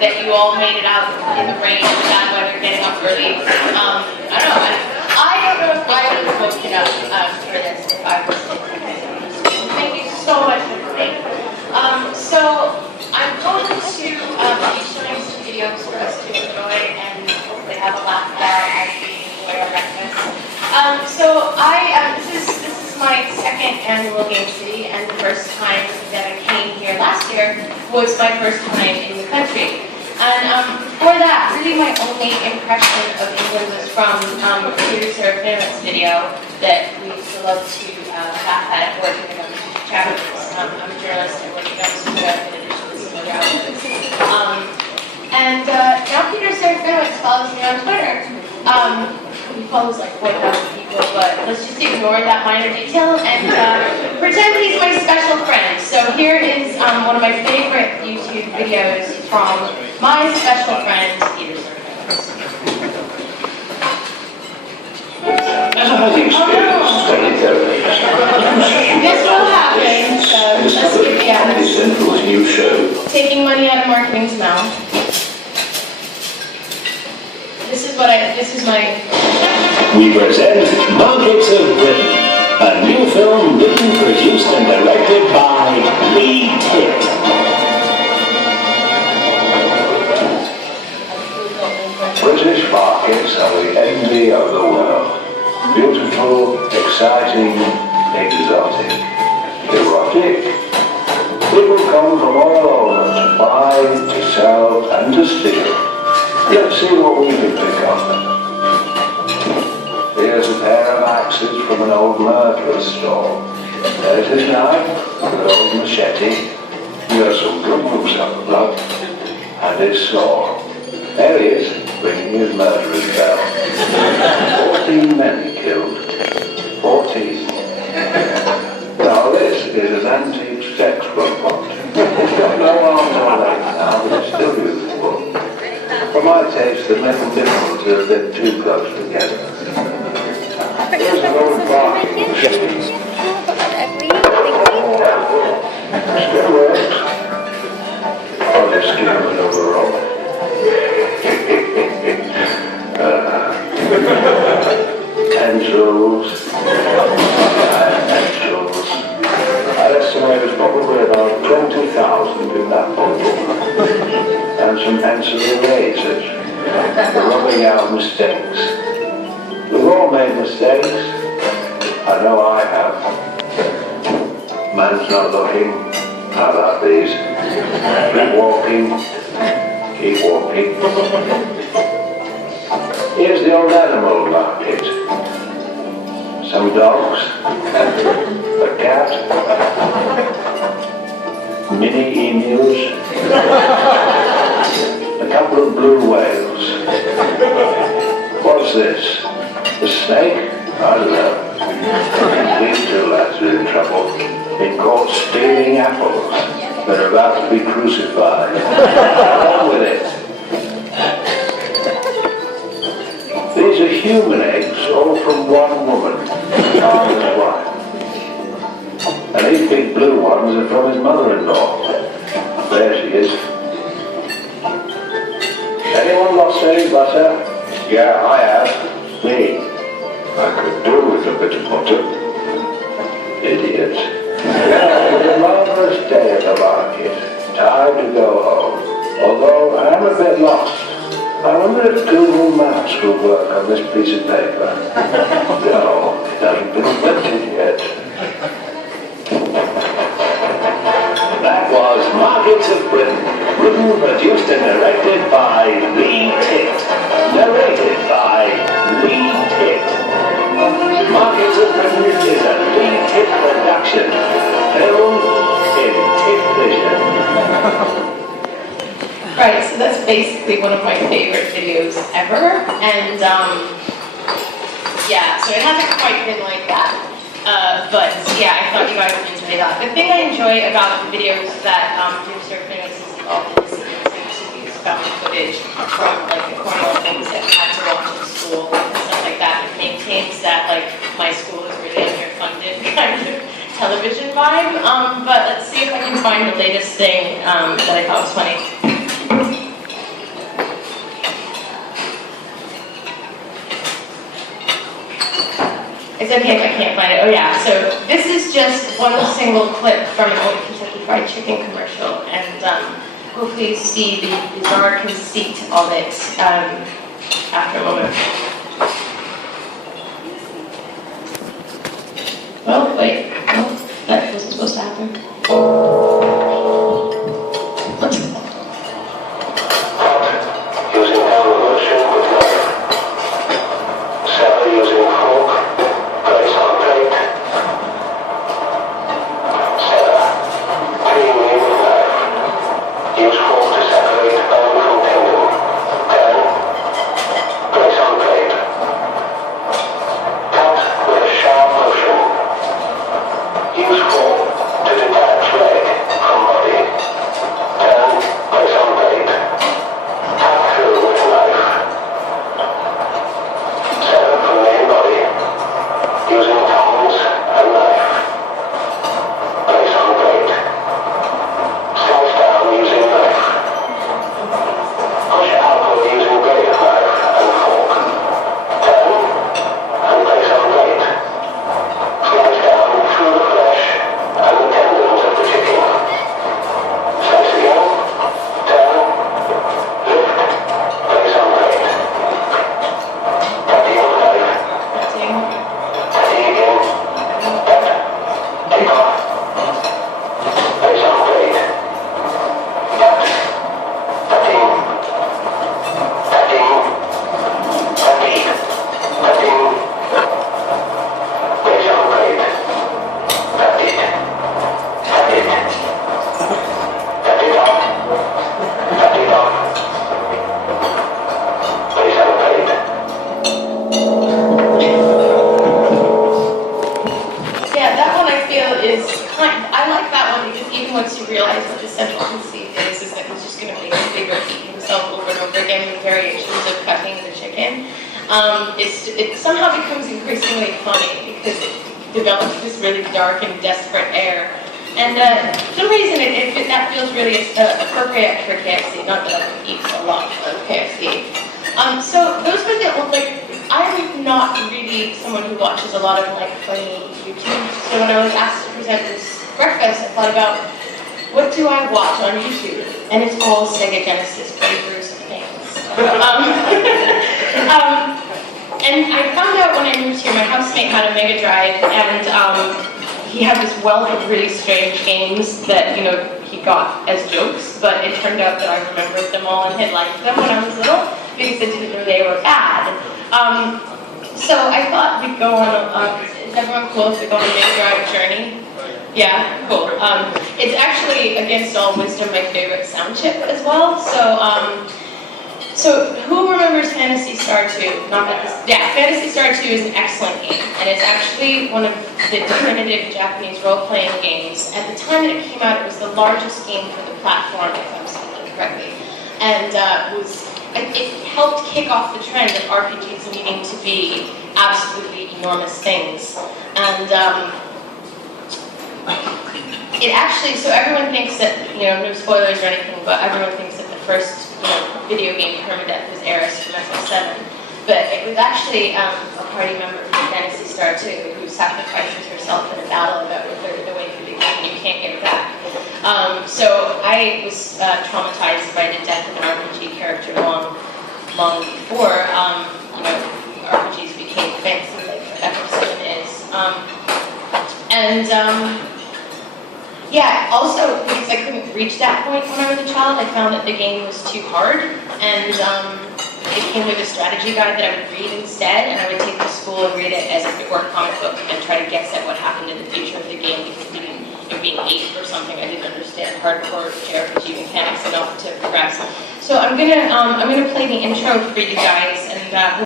that you all made it out in the rain and the bad weather, getting up early. I don't know. I don't know if I would have woken up for this if I was in. Thank you so much for coming. So I'm going to be showing some videos for us to enjoy and hopefully have a laugh about as we enjoy our breakfast. This is my second annual GameCity, and the first time that I came here last year was my first time in the country. And before that, really my only impression of England was from producer Bennett's video that we used to love to laugh at working in chapters. I'm a journalist and working on some web in addition to some other outlets. Now producer Bennett's follows me on Twitter. He follows like 4,000 people, but let's just ignore that minor detail and pretend he's my special friend. So here is one of my favorite YouTube videos from my special friend, Peter Servants. As a highly experienced therapist, this will happen, so let's get the ads. New show. Taking money out of marketing's mouth. This is my... We present Markets of Britain, a new film written, produced and directed by Leigh. British markets are the envy of the world. Beautiful, exciting, exotic, erotic. People come from all over to buy, to sell, and to steal. Let's see what we can pick up. Here's a pair of axes from an old murderer's store. There's his knife, an old machete. Here's some good moves up the blood. And his sword. There he is, ringing his murderer's bell. 14 men he killed. 14. Now this is an antique sex robot. It's got no arms or legs now, but it's still useful. For my taste, the metal nipples are a bit too close together. There's an old barking machine. Still works. Oh, they're skimming over all. Pencils. Pencils. I'd estimate there's probably about 20,000 in that bundle. And some pencil erasers for rubbing out mistakes. We've all made mistakes. I know I have. Man's not looking. How about these? Keep walking. Keep walking. Here's the old animal market. Some dogs. A cat. Mini emus. A couple of blue whales. What's this? A snake? I don't know. These two lads are in trouble. Been caught stealing apples. They're about to be crucified. On with it. These are human eggs, all from one woman, father's wife. And these big blue ones are from his mother-in-law. There she is. Anyone lost any butter? Yeah, I have. Me. I could do with a bit of butter. Idiot. It's a marvelous day at the market. Time to go home. Although I am a bit lost. I wonder if Google Maps will work on this piece of paper. No, it hasn't been invented yet. That was Markets of Britain, written, produced and directed by Leigh. Narrated by Leigh. Markets of Britain is a Leigh production. Film in Tit Vision. Right, so that's basically one of my favorite videos ever, and yeah, so it hasn't quite been like that, but yeah, I thought you guys would enjoy that. The thing I enjoy about the videos that producer Phineas is involved in is found footage from like the Cornell things that I had to watch in school and stuff like that. It maintains that like my school is really underfunded kind of television vibe, but let's see if I can find the latest thing that I thought was funny. okay if I can't find it. Oh yeah, so this is just one single clip from an old Kentucky Fried Chicken commercial, and hopefully you see the bizarre conceit of it after a moment. Oh, wait, no, that wasn't supposed to happen. Using evolution with knife. Sally using fork. Place on plate. Sarah. Cleaning with knife. Use fork to separate bone from tendon. Turn. Place on plate. Cut with a sharp motion. Use fork to detach leg from body. Turn. Place on plate. Cut through with knife. Sever from main body. Using tongs and knife. Place on plate. Slice down using knife. Push outward using blade knife and fork. Turn and place on plate. Slice down through the flesh and the tendons of the chicken. Slice again. Turn. Lift. Place on plate. Cutting with knife. Cutting again. Cut. Take off. Place on plate. Cut. Cutting. Cutting. Cutting. Cutting. Place on plate. Cut it. Cut it. Cut it off. Cut it off. Place on plate. Yeah, that one I feel is I like that one because even once you realize what the central conceit is that he's just going to make a big repeat himself over and over again with variations of cutting the chicken. It somehow becomes increasingly funny because it develops this really dark and desperate air. And for some reason that feels really appropriate for KFC, not that I eat a lot of KFC. So those were I'm not really someone who watches a lot of funny YouTube. So when I was asked to present this breakfast, I thought about what do I watch on YouTube? And it's all Sega Genesis playthroughs of things. And I found out when I moved here, my housemate had a Mega Drive, and he had this wealth of really strange games that, he got as jokes, but it turned out that I remembered them all and had liked them when I was little, because I didn't know they were bad. So I thought we'd go on is everyone cool if we go on a Mega Drive journey? Yeah, cool. It's actually, against all wisdom, my favorite sound chip as well, so who remembers Phantasy Star 2? Not that this, yeah, Phantasy Star 2 is an excellent game, and it's actually one of the definitive Japanese role-playing games. At the time that it came out, it was the largest game for the platform, if I'm speaking correctly, and it helped kick off the trend of RPGs needing to be absolutely enormous things. And it actually, so everyone thinks that, no spoilers or anything, but everyone thinks that the first video game permadeath was Eris from FF7. But it was actually a party member from Phantasy Star 2 who sacrifices herself in a battle about a third of the way through the game and you can't get it back. So I was traumatized by the death of an RPG character long before RPGs became fancy like FF7 is. Yeah, also because I couldn't reach that point when I was a child, I found that the game was too hard, and it came with a strategy guide that I would read instead, and I would take to school and read it as if it were a comic book and try to guess at what happened in the future of the game because being 8 or something, I didn't understand hardcore JRPG mechanics enough to progress. So I'm gonna play the intro for you guys, and